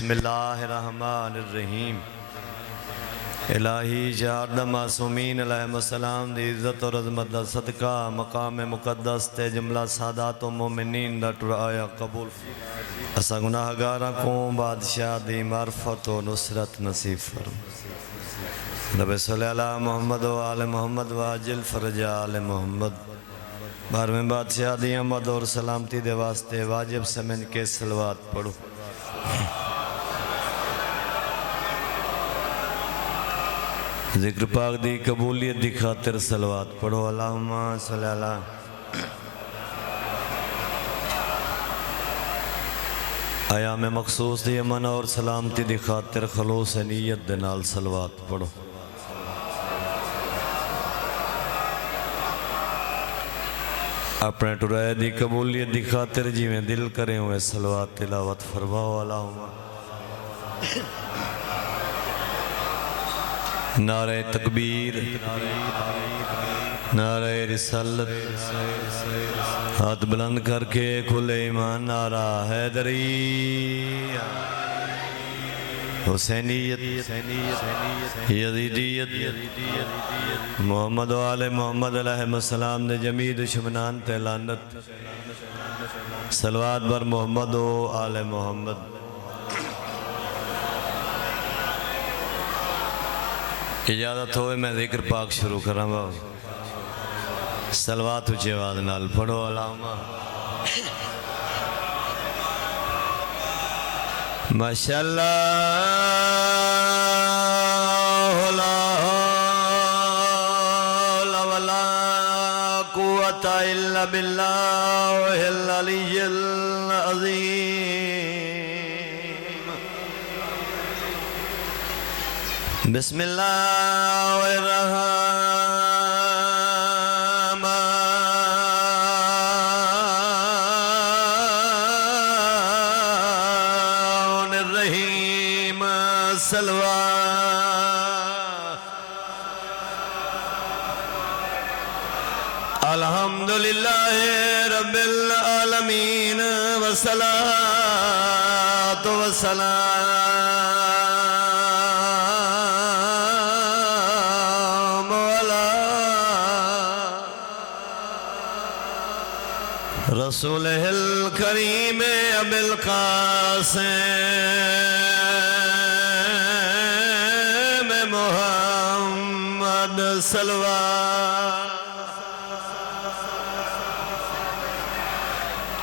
بسم اللہ الرحمن الرحیم الہی جارد معصومین علیہ السلام دی عزت اور عظمت دا صدقہ مقام مقدس تے جملہ سادات و مومنین دا ٹرآیا قبول اسا گناہ گارہ کو بادشاہ دی معرفت و نصرت نصیب فرم رب صلی اللہ محمد و آل محمد و عجل فرج آل محمد بارہویں بادشاہ دی احمد اور سلامتی دے واسطے واجب سمجھ کے صلوات پڑھو ذکر پاک دی قبولیت دی خاطر صلوات پڑھو اللہم صلی اللہ ایام مخصوص دی امن اور سلامتی دی خاطر خلوص نیت دے نال صلوات پڑھو اپنے ٹرائے دی قبولیت دی خاطر جیویں دل کریں ہوئے صلوات تلاوت فرماؤ اللہم نعرہ تکبیر نعرہ رسالت ہاتھ بلند کر کے کھلے ایمان نعرہ حیدری حسینیت یزیدیت محمد و آل محمد علیہ السلام نے جمی دشمنان تے لعنت صلوات بر محمد و آل محمد اجازت ہوئے میں ذکر پاک شروع کراں گا صلوات اچھے آواز نال پڑھو اللہم ماشاءاللہ لا حول ولا قوة الا باللہ العلی العظیم بسم اللہ الرحمن الرحیم صلوات الحمدللہ رب العالمین والصلاة والسلام رسولہ الکریم ابی القاسم محمد صلوات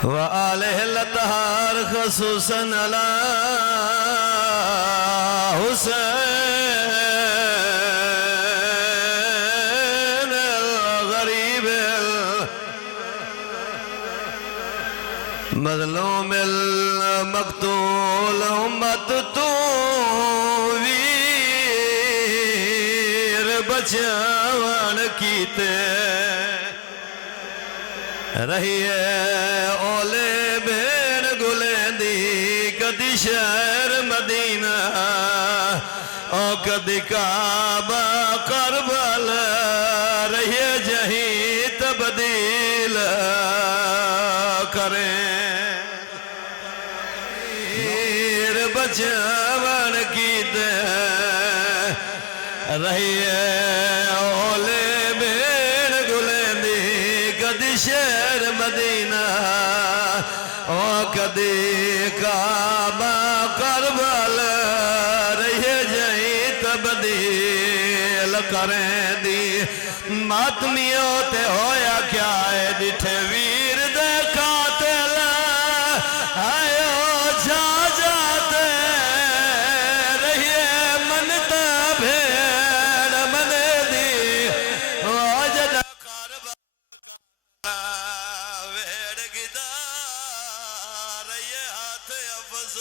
وآلہ الطہار خصوصاً علی حسین الغریب مظلوم المقتول امت تو ویر بچان کیتے رہی ہے اولے بین گلیں دی کدی شہر مدینہ او کدی کعبہ کربل رہی ہے جہیں تبدیل کریں بچان کیتے رہی ہے اولے بین گلیں دی کدی شہر مدینہ او کدی کعبہ کربل رہی ہے جہیں تبدیل کریں دی ماتمیوں تے ہویا کیا ہے ڈٹھے ویر دے قاتل آئیو جا جاتے رہیے منتا بھیڑ من دی واجد کربلا ویڑ گدا رہیے ہاتھ افسوس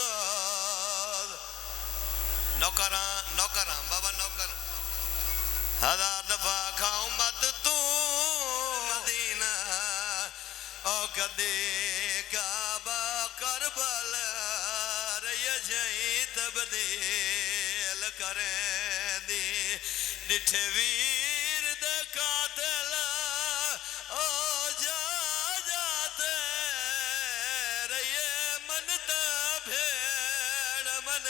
نوکران بابا نوکر ہزار دفعہ کھاؤں مت تو مدینہ او کدی کعبہ کربل رہی جہیں تبدیل کریں دی ڈٹھے ویر دے قاتل او جا جاتے رہیے منتا بھیڑ من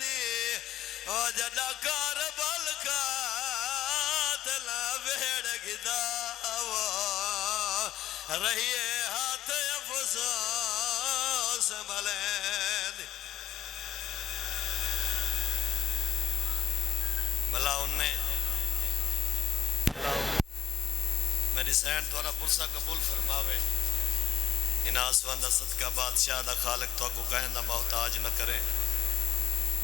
دی او جدا کاربل کا تلا بیڑ گدا رہیے ہاتھ افسوس ملین ملا انہیں میری سین توارا پرسا قبول فرماوے ان آسوان دا صدقہ بادشاہ دا خالق تو کو کہیں دا محتاج نہ کرے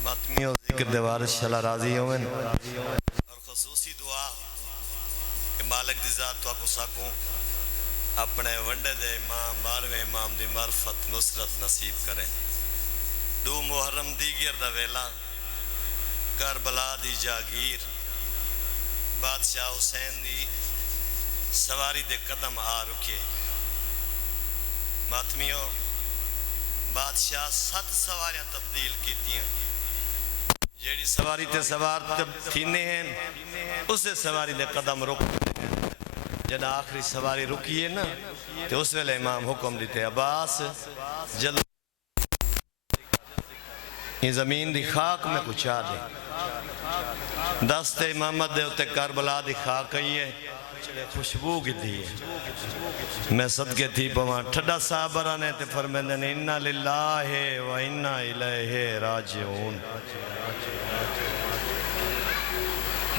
ماتمیوں ذکر دیوار شلا راضی ہوئن اور خصوصی دعا کہ مالک دی ذات تو کو ساکوں اپنے ونڈے دے امام بارویں امام دی معرفت نصرت نصیب کرے دو محرم دیگر دا ویلا کربلا دی جاگیر بادشاہ حسین دی سواری دے قدم آ رکے ماتمیوں بادشاہ 7 سواریاں تبدیل کیتیاں جیڑی سواری تے سوار تھینے ہیں اسے سواری دے قدم رک جنا آخری سواری رکی ہے نا تو اس ویلے امام حکم دیتے عباس جلد یہ زمین دی خاک میں کچھا دے دست امامت دے اتے کربلا دی خاک ہی ہے خوشبو کی دی ہے میں صدقے تھی پوان ٹھڈا صحابرانے تے فرمیندن انہا للہ و انہا الیہ راجعون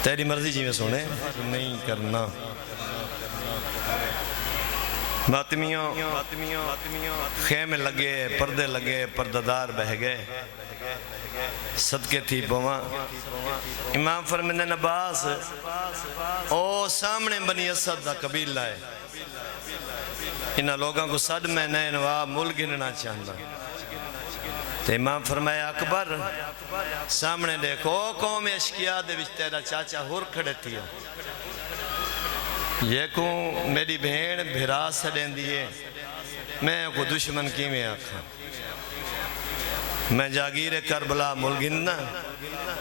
تیری مرضی جی میں سنے نہیں کرنا ماتمیوں خیمے لگے پردے لگے پرددار بہ گئے صدقے تھی پوان امام فرمیندن عباس او سامنے بنی اسد دا قبیلہ ہے انہا لوگوں کو صد میں نئے نواب مل گننا چاہتا تو امام فرمایا اکبر سامنے دیکھو قوم اشکیاء دے وچ تیرا چاچا ہور کھڑے تھی یہ کو میری بہن بھرا سڑیں دیئے میں کو دشمن کی میں آکھا میں جاگیر کربلا مل گننا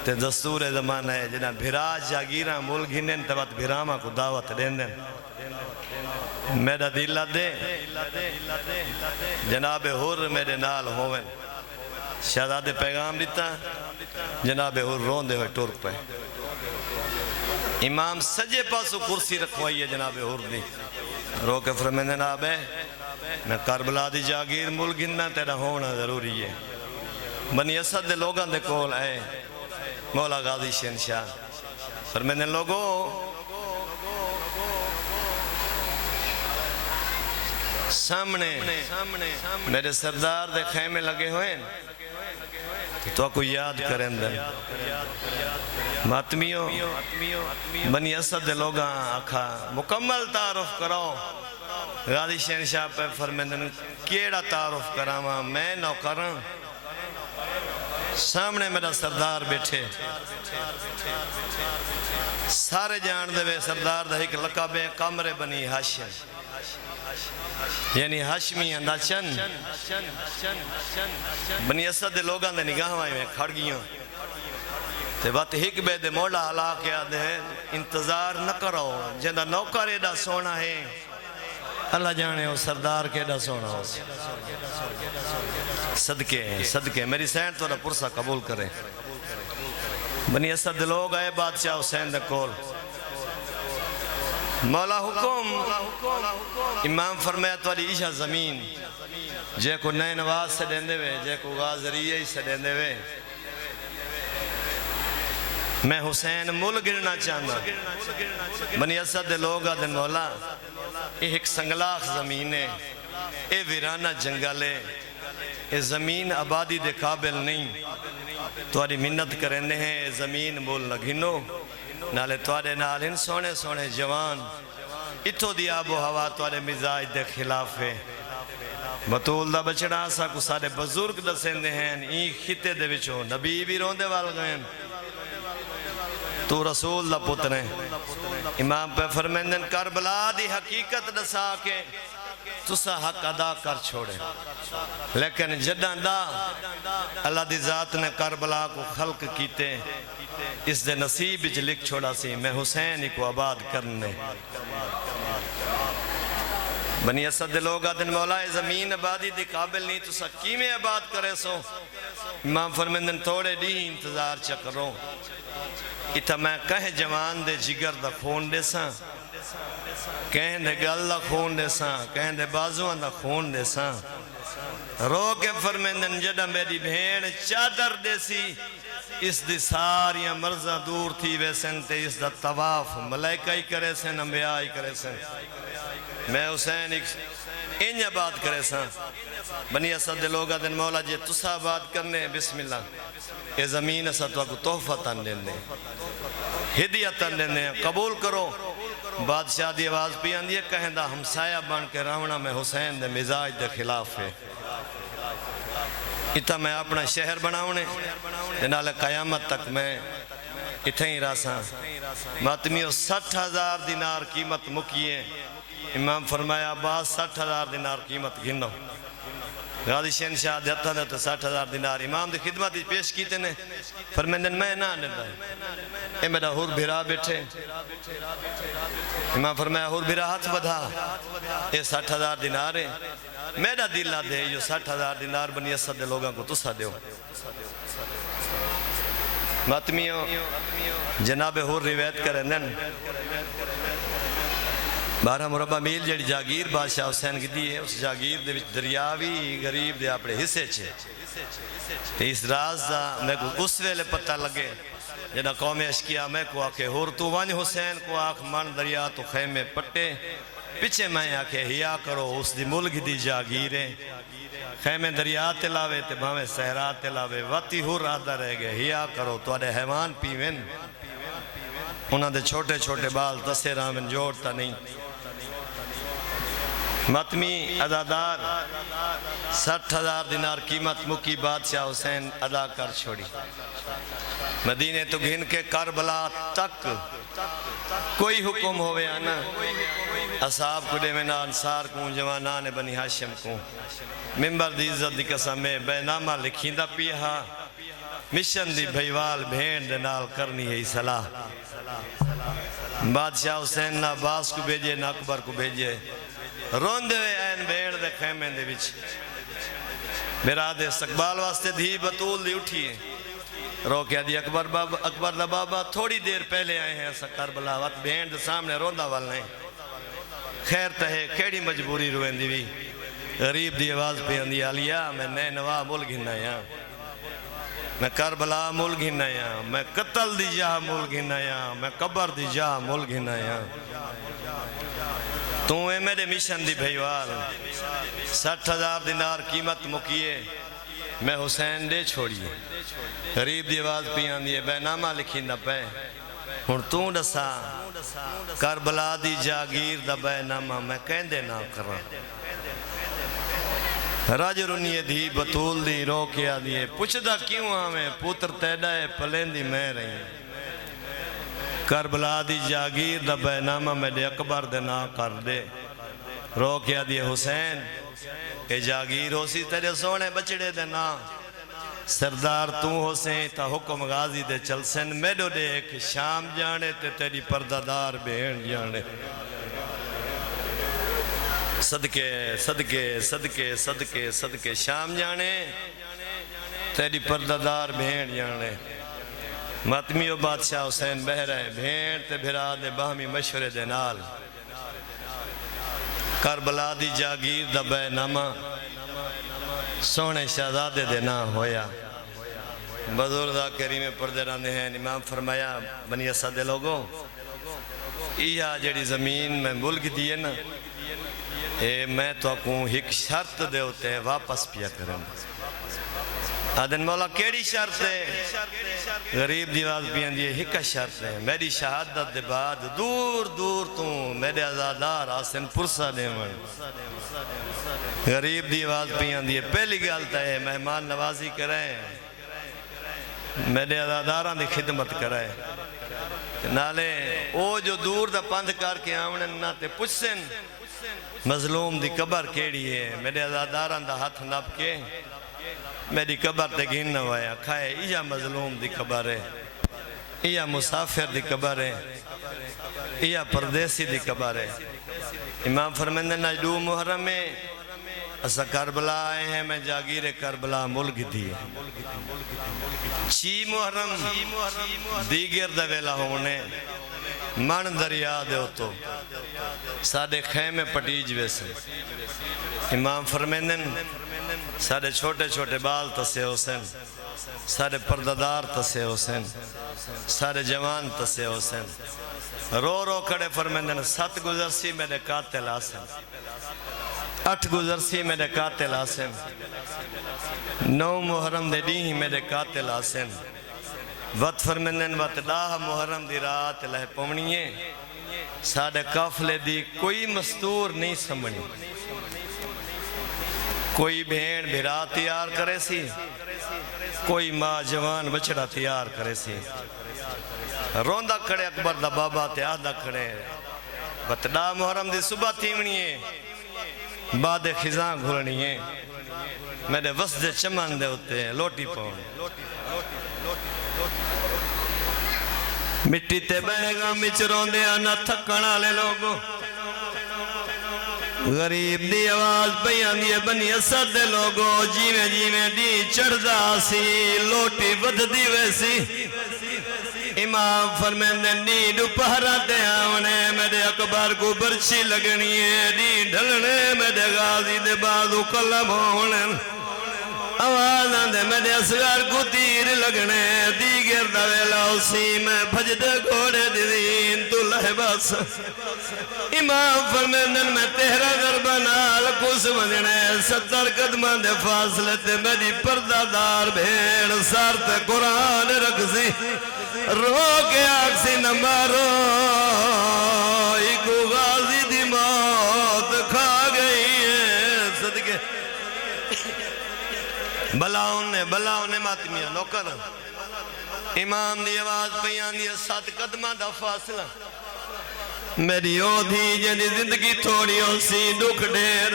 تے دستور زمانہ ہے جنہاں بھرا جاگیرہ مل گنن تبات بھراما کو دعوت دین دیں میرا دل دے جناب حر میرے نال ہوئن شہزادے پیغام دیتا جناب حر رون دے ہوئے ٹور پہ امام سجے پاسو کرسی رکھوائی ہے جناب حر دی رو کے فرمین جناب ہے میں کربلا دی جاگیر مل گننا تیرا ہونا ضروری ہے بنی اسد دے لوگاں دے کول آئے مولا غازی شہنشاہ فرمیندن لوگو سامنے میرے سردار دے خیمے لگے ہوئے تو کو یاد کریں دن ماتمیوں بنی اسد دے لوگاں آکھا مکمل تعارف کرو غازی شہنشاہ پہ فرمیندن کیڑا تعارف کراما میں نو کرن سامنے میرا سردار بیٹھے سارے جان دے وے سردار دے ایک لقب قمر بنی ہاشم یعنی ہاشمی انداچن بنی اسد دے لوگاں دے نگاہ میں کھڑ گیوں تے بات ایک بے دے مولا حلا کیا دے انتظار نہ کرو جندہ نوکر ایڈا سونا ہے اللہ جانے ہو سردار کے ایڈا سونا ہو صدقے میری سین تو نہ پرسا قبول کریں بنی اسد لوگ آئے بادشاہ حسین دے کول مولا حکم امام فرمایا توالی ایشا زمین جے کو نئے نواز سے دیندے وے جے کو غازریہ ہی سے دیندے وے میں حسین مل گرنا چاہتا بنی اسد دے لوگ آدھے مولا ایک سنگلاخ زمین ہے اے ویرانہ جنگل ہے اے زمین آبادی دے قابل نہیں تواری منت کرنے ہیں اے زمین مول لگھنو نالے توارے نالن سونے سونے جوان اتھو دی آب و ہوا توارے مزاج دے خلاف ہے بطول دا بچڑا سا کو سارے بزرگ دا سندے ہیں ای خطے دے بچو نبی بھی روندے وال گئے تو رسول دا پترے امام پہ فرمیندن کربلا دی حقیقت دسا کے تسا حق ادا کر چھوڑے لیکن جدہ دا اللہ دی ذات نے کربلا کو خلق کیتے اس دے نصیب جو لکھ چھوڑا سی میں حسین کو آباد کرنے بنی اسد دے لوگ آدن مولا زمین آبادی دی قابل نہیں تو سکی میں آباد کرے سو امام فرمیندن تھوڑے دی انتظار چکروں اتھا میں کہیں جوان دے جگر دا خون دے ساں کہیں دے گل دا خون دے ساں کہیں دے بازوان دا خون دے ساں رو کے فرمیندن جڑا میری بھین چادر دے سی اس دی ساریاں مرضہ دور تھی ویسن تے اس دا طواف ملائکہ ہی کرے سن انبیاء ہی کرے سن میں حسین انجا بات کرے سن بنی اسد دے لوگا دن مولا جے تسا بات کرنے بسم اللہ اے زمین اسد کو تحفہ تن دینے ہدیہ تن دینے قبول کرو بادشاہ دی آواز پی آندی ہے کہیں دا ہمسایہ بن کے راونا میں حسین دے مزاج دے خلاف ہے اتھا میں اپنا شہر بناونے دنال قیامت تک میں اتھا ہی راساں ماتمیوں 60,000 دینار قیمت مکیے امام فرمایا باز 60,000 دینار قیمت گھنو غازی شہنشاہ دیتا دے تو 60,000 دینار امام دی خدمت پیش کیتے نے فرمیندن میں نہ دیتا ہے اے میرا حور بھرا بیٹھے امام فرمایا حور بھرا ہاتھ بدھا اے 60,000 دینار ہے میرا دلہ دے یہ 60,000 دینار بنی اسد دے لوگاں کو تسا دیو ماتمیوں جناب حور روایت کریں دن 12 مربع میل جڑی جاگیر بادشاہ حسین کی دی ہے اس جاگیر دے وچ دریاوی غریب دے اپنے حصے چھے اس راز دا میں کو اس ویلے پتہ لگے جنہ قوم اشکیا میں کو آکے ہور تو وانی حسین کو آکھ من دریا تو خیمے پٹے پچھے میں آکے ہیا کرو اس دی ملک دی جاگیریں خیمے دریا تلاوے تے بھامے سہرا تلاوے واتی ہور آدھا رہ گئے ہیا کرو تو آدھے حیوان پیوین انہاں دے چھوٹے چھوٹے بال تسے رامن جوڑتا نہیں ماتمی ادادار 60,000 دینار قیمت مکی بادشاہ حسین ادا کر چھوڑی مدینے تو گھن کے کربلا تک کوئی حکم ہوئے آنا اصحاب کو دیوینا انصار کو جوانان بنی ہاشم کو ممبر دی عزت دی قسمیں بے نامہ لکھیں دا پیہا مشن دی بھائیوال بھین دنال کرنی ہے صلاح بادشاہ حسین نہ عباس کو بھیجے نہ اکبر کو بھیجے روندے ہوئے این بیڑ دے خیمیں دے بچ میرا دے استقبال واسطے دھی بطول دی اٹھیے رو کیا دی اکبر دا بابا تھوڑی دیر پہلے آئے ہیں ایسا کربلا وقت بھین دے سامنے روندہ والنے خیر تہے کیڑی مجبوری روین دی بھی غریب دی آواز پہ اندی آلیا میں نئے نوا مل گھنایا میں کربلا مل گھنایا میں قتل دی جاہ مل گھنایا میں قبر دی جاہ مل گھنایا تو اے میرے مشن دی بھائیوال 60,000 دینار قیمت مکیے میں حسین دے چھوڑیے غریب دی آواز پی آندی ہے بے نامہ لکھی نہ پہ ہن تو ڈسا کربلا دی جاگیر دا بے نامہ میں کہندے نہ کرا راج رنیے دی بطول دی رو کیا دیئے پوچھ دا کیوں آمیں پوتر تیڑائے پلیندی میں رہی کربلا دی جاگیر دا بے نامہ میں دے اکبر دے نا کر دے رو کیا دیئے حسین اے جاگیر ہو سی تیرے سونے بچڑے دے نا سردار تو حسین تا حکم غازی دے چل سن میڈو دے ایک شام جانے تے تیری پردادار بہن جانے صدقے صدقے صدقے صدقے صدقے شام جانے تیری پردادار بہن جانے ماتمیو بادشاہ حسین بہ رہے بھین تے بھرا دے باہمی مشورے دے نال کربلا دی جاگیر دا بے نامہ سونے شہزادے دے نا ہویا بزرگا کریم پردے راندے ہیں امام فرمایا بنی اسد دے لوگوں ایہا جڑی زمین میں ملک دیئے نا اے میں تو اکوں ایک شرط دے ہوتے واپس پیا کریں آدن مولا کیڑی شرط ہے غریب دیواز بیان دیئے ایک شرط ہے میری شہادت دے بعد دور دور تو میرے ازادار آسن پرسا دے من غریب دیواز بیان دیئے پہلی گالتا ہے مہمان نوازی کریں میرے ازاداران دی خدمت کریں نالے او جو دور دا پندھ کر کے آمنے ناتے پچھسن مظلوم دی قبر کیڑی ہے میرے ازاداران دا ہاتھ نپ کے میری قبر تے گھن نہ وایا کھائے ایجا مظلوم دی قبر ہے ایجا مسافر دی قبر ہے ایجا پردیسی دی قبر ہے امام فرمیندے نہ 2 محرم میں اسا کربلا آئے ہیں میں جاگیر کربلا ملک تھی 6 محرم دیگر دا ویلا ہونے من دریا دے ہوتو ساڑھے خیمے پٹیج ویسے امام فرمیندن ساڑھے چھوٹے چھوٹے بال تسے حسین ساڑھے پردادار تسے حسین ساڑھے جوان تسے حسین رو رو کڑے فرمیندن 7 گزرسی میرے قاتل آسن 8 گزرسی میرے قاتل آسن 9 محرم دے ڈی ہی میرے قاتل آسن وقت فرمیندن وقت 10 محرم دی رات لہ پونیے ساڑھے قافلے دی کوئی مستور نہیں سمجھنی کوئی بھین بھرا تیار کرے سی کوئی ماں جوان بچڑا تیار کرے سی روندہ کھڑے اکبر دا بابا تے آدھا کھڑے وقت 10 محرم دی صبح تیونیے بعد خزاں گھلنیے میرے وسط چمن دے ہوتے ہیں لوٹی پاؤں مٹی تے بہے گا مچروں دے آنا تھکنا لے لوگوں غریب دی آواز بیان دیئے بنی اسد دے لوگوں جیویں جیویں دی چڑھ دا سی لوٹی ود دی ویسی امام فرمیندے نیڈ پہرا تے آونے میرے اکبر کو برچی لگنی ہے دی ڈھلنے میرے غازی دے بازو قلب ہونے آواز آندے میرے اصغر کو تیر لگنے دیگر دا ویلا اسی میں بھجدے گھوڑے دین تو لہباس امام فرمیندن میں تہرہ دربانال کس وزنے 70 قدمان دے فاصلے تے میری پردادار بھیڑ سارت قرآن رکھسی رو کے آکسی نہ مارو ایکو غازی دی موت کھا گئی ہے صدقے بلاؤں نے ماتمیاں نوکر امام دی آواز پیان دی 7 قدمہ دا فاصلہ میری او دھی جنی زندگی تھوڑی ہو سی دکھ ڈیر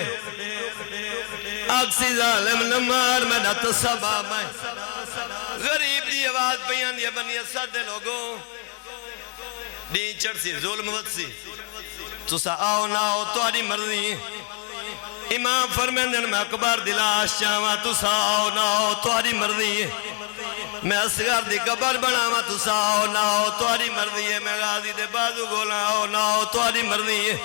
اکسی ظالم نمار میں نہ تصبہ میں غریب دی آواز بیان دی بنی اسد دے لوگوں دین چڑھ سی ظلم ود سی تسا آؤ نہ آؤ تو آری مرضی امام فرمیندن میں اکبر دلاش چاہاں تسا آؤ نہ آؤ تو آری مرضی میں اصغر دی قبر بناواں تسا آؤ نہ آؤ تو آری مرضی ہے میں غازی دے بازو گولا آؤ نہ آؤ تو آری مرضی ہے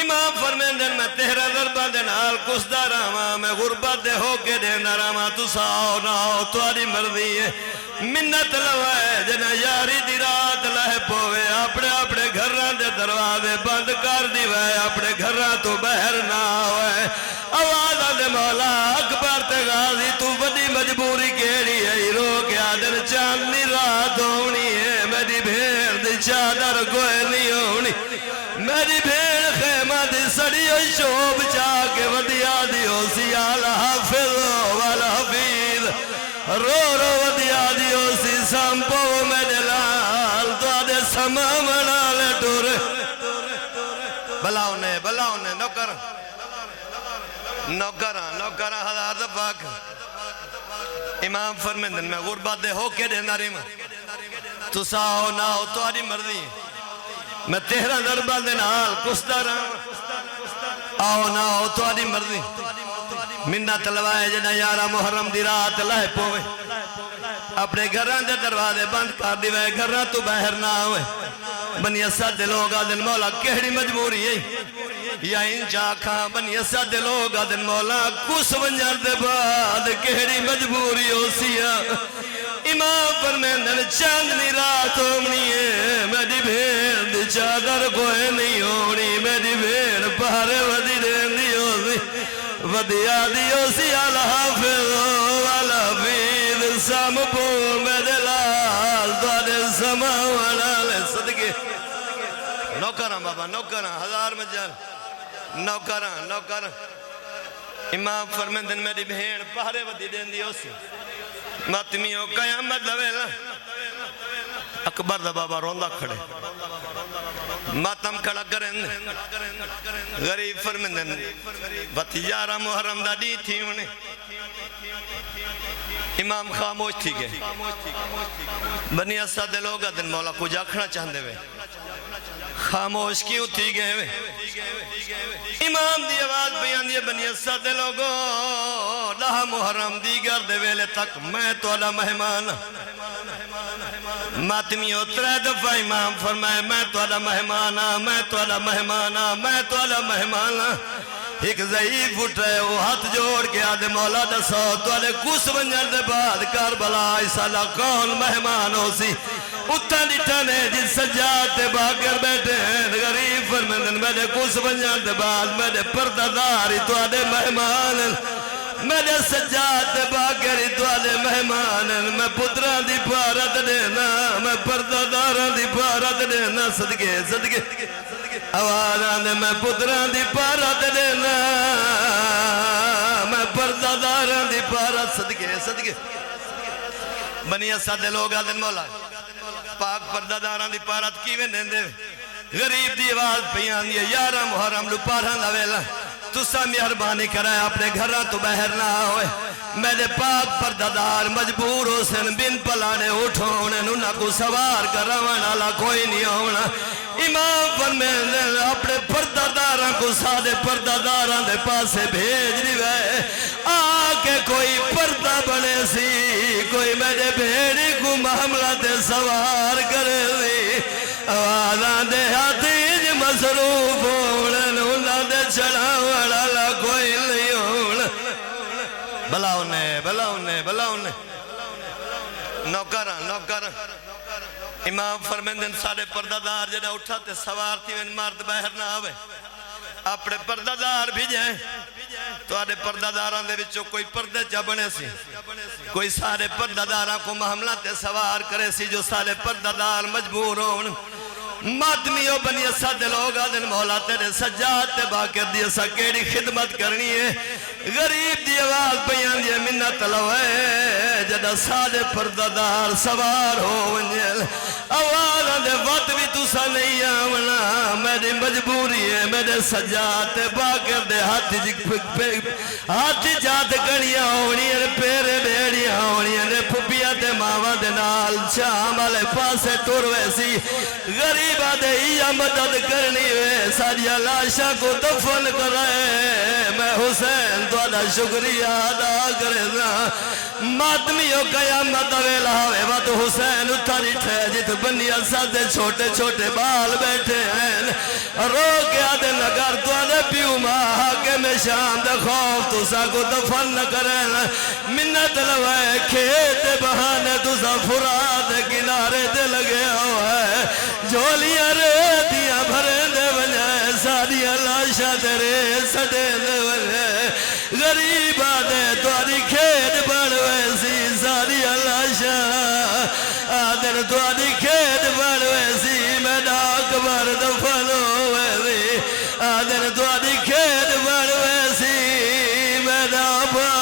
امام فرمیندن میں تہرہ ضربہ دے نال کسدہ راواں میں غربت دے ہو کے دینا راواں تسا آؤ نہ آؤ تو آری مرضی ہے منت لوائے جنہ یاری دی رات لہ پوے اپنے گھران دے دروازے بند کر دیوائے اپنے گھران تو بہر نہ ہوئے آوازہ دے مولا اکبر تے غازی تو بڑی مجبوری کیڑی ہے رو کے آدر چاندنی رات ہونی ہے میری بھیڑ دی چادر کوئی نہیں ہونی میری بھیڑ خیمہ دی سڑی ہوئی شوب چاہ کے ودیا دی ہو سی آلہ حافظ والحفیظ رو رو ودیا دی ہو سی سامپو میرے لال تو آدھے سما منا لے ٹورے بلاؤ نے نوکر ہزار دفاق امام فرمیندن میں غربت دے ہو کے دینا ریمہ تو ساؤ نہ ہو تو آری مرضی میں تہرہ ضربہ دے نال کسدہ رہا آؤ نہ ہو تو آری مرضی منت لوائے جنہ یارہ محرم دی رات لہ پوے اپنے گھران دے دروازے بند کر دیوے گھران تو بہر نہ ہوئے بنی اسد دے لوگ آدن مولا کہڑی مجبوری ہے یا انچا کھاں بنی اسد دے لوگ آدن مولا کس ونجر دے بعد کہڑی مجبوری ہو سیا امام فرمیندن چاندنی رات ہونی ہے میری بھیڑ دی چادر کوئی نہیں ہونی میری بھیڑ پہرے ودی دین دی ہو سی ودیا دی ہو سی الحافظ والحفیظ سامپو میرے لال دوارے سماوانا لے صدقے نوکران بابا نوکران ہزار مجال نوکران امام فرمیندن میری بھیڑ پہرے ودی دین دی ہو سی ماتمیوں قیامت لویلا اکبر دا بابا روندہ کھڑے ماتم کھڑا کریں غریب فرمیندن وقت 11 محرم دا دی تھی انہیں امام خاموش تھی گئے بنی اسد دے لوگ دن مولا کو جاکھنا چاہندے وے خاموش کیوں تھی گئے وے امام دی آواز بیان دیئے بنی اسد دے لوگو لہا محرم دیگر دے ویلے تک میں تو اللہ مہمان ماتمی اترے دفعہ امام فرمائے میں تو اللہ مہمانا میں تو اللہ مہمانا میں تو اللہ مہمانا ایک ضعیف اٹھے وہ ہاتھ جوڑ کے آدھے مولا دسو تو آدھے کس بنجر دے بعد کربلا ایسا کون مہمان ہو سی اتھا ڈٹھانے جن سجاد دے باگر بیٹھے ہیں غریب فرمندن میرے کس بنجر دے بعد میرے پرداداری تو آدھے مہمان میرے سجاد دے باگر تو آدھے مہمان میں پتران دی پارت دینا میں پرداداران دی پارت دینا صدقے صدقے آوازان دے میں پتران دی پارت دینا میں پرداداران دی پارت صدقے صدقے بنی اسد دے لوگ آدھن مولا پاک پرداداران دی پارت کیویں دین دے غریب دی آواز پیان دیئے یارہ محرم لپاران لویلہ تُسا مہربانی کرائے اپنے گھرہ تو بہر نہ ہوئے میرے پاک پردادار مجبور ہو سن بن پلانے اٹھونے نونا کو سوار کر روانہ لا کوئی نہیں ہونا امام فرمین اپنے پرداداراں کو سادے پرداداراں دے پاسے بھیج دیوے آکے کوئی پردہ بنے سی کوئی میرے بھیڑی کو محملہ دے سوار کرے سی آوازاں دے ہاتھی مصروف ہونے نونا دے چڑھا وڑا لا کوئی نہیں ہونا بلا انہیں نوکران امام فرمیندن سارے پردادار جنہیں اٹھاتے سوار تھی ان مرد بہر نہ آوے اپنے پردادار بھی جائیں تو آدھے پرداداران دے وچوں کوئی پردے چا بنے سی کوئی سارے پرداداران کو محملہ تے سوار کرے سی جو سارے پردادار مجبور ہون مادمیوں بنی اسد لوگ آدھن مولا تیرے سجاد تے باکر دی اسا کیڑی خدمت کرنی ہے غریب دی آواز بیان دی منت لوے جدہ سادے پردادار سوار ہو ونجل آواز آدھے وقت بھی تُسا نہیں آونا میری مجبوری ہے میرے سجاد تے باکر دے ہاتھی جات گڑیاں ہونی ہے پیرے بیڑیاں ہونی ہے پھپیاں تے ماما دے نال شام آلے پاسے ٹوروے سی غریب آدھے یا مدد کرنی ہے ساریا لاشا کو دفن کرائے میں حسین تو آدھا شکریہ ادا کرے نا ماتمیوں قیامت ویلا ہوئے وقت حسین اتھاری ٹھے جت بنی اسد چھوٹے چھوٹے بال بیٹھے ہیں رو کے آدھے نگر تو آدھے پیو ماں کے میں شام دے خوف تو سا کو دفن نہ کریں منت لوائے کھیت بہانے تو سا فرات کنارے دے لگے ہوئے جولیاں ریتیاں بھریں دے بجائے ساریاں لاشا تیرے سڑے دے بجائے غریب آدھے تو آدھی کھیت بڑھوے سی ساریاں لاشا آدھر تو آدھی کھیت بڑھوے سی میں ڈاک بار دفن ہوئے سی آدھر تو آدھی کھیت بڑھوے سی میں ڈاک بار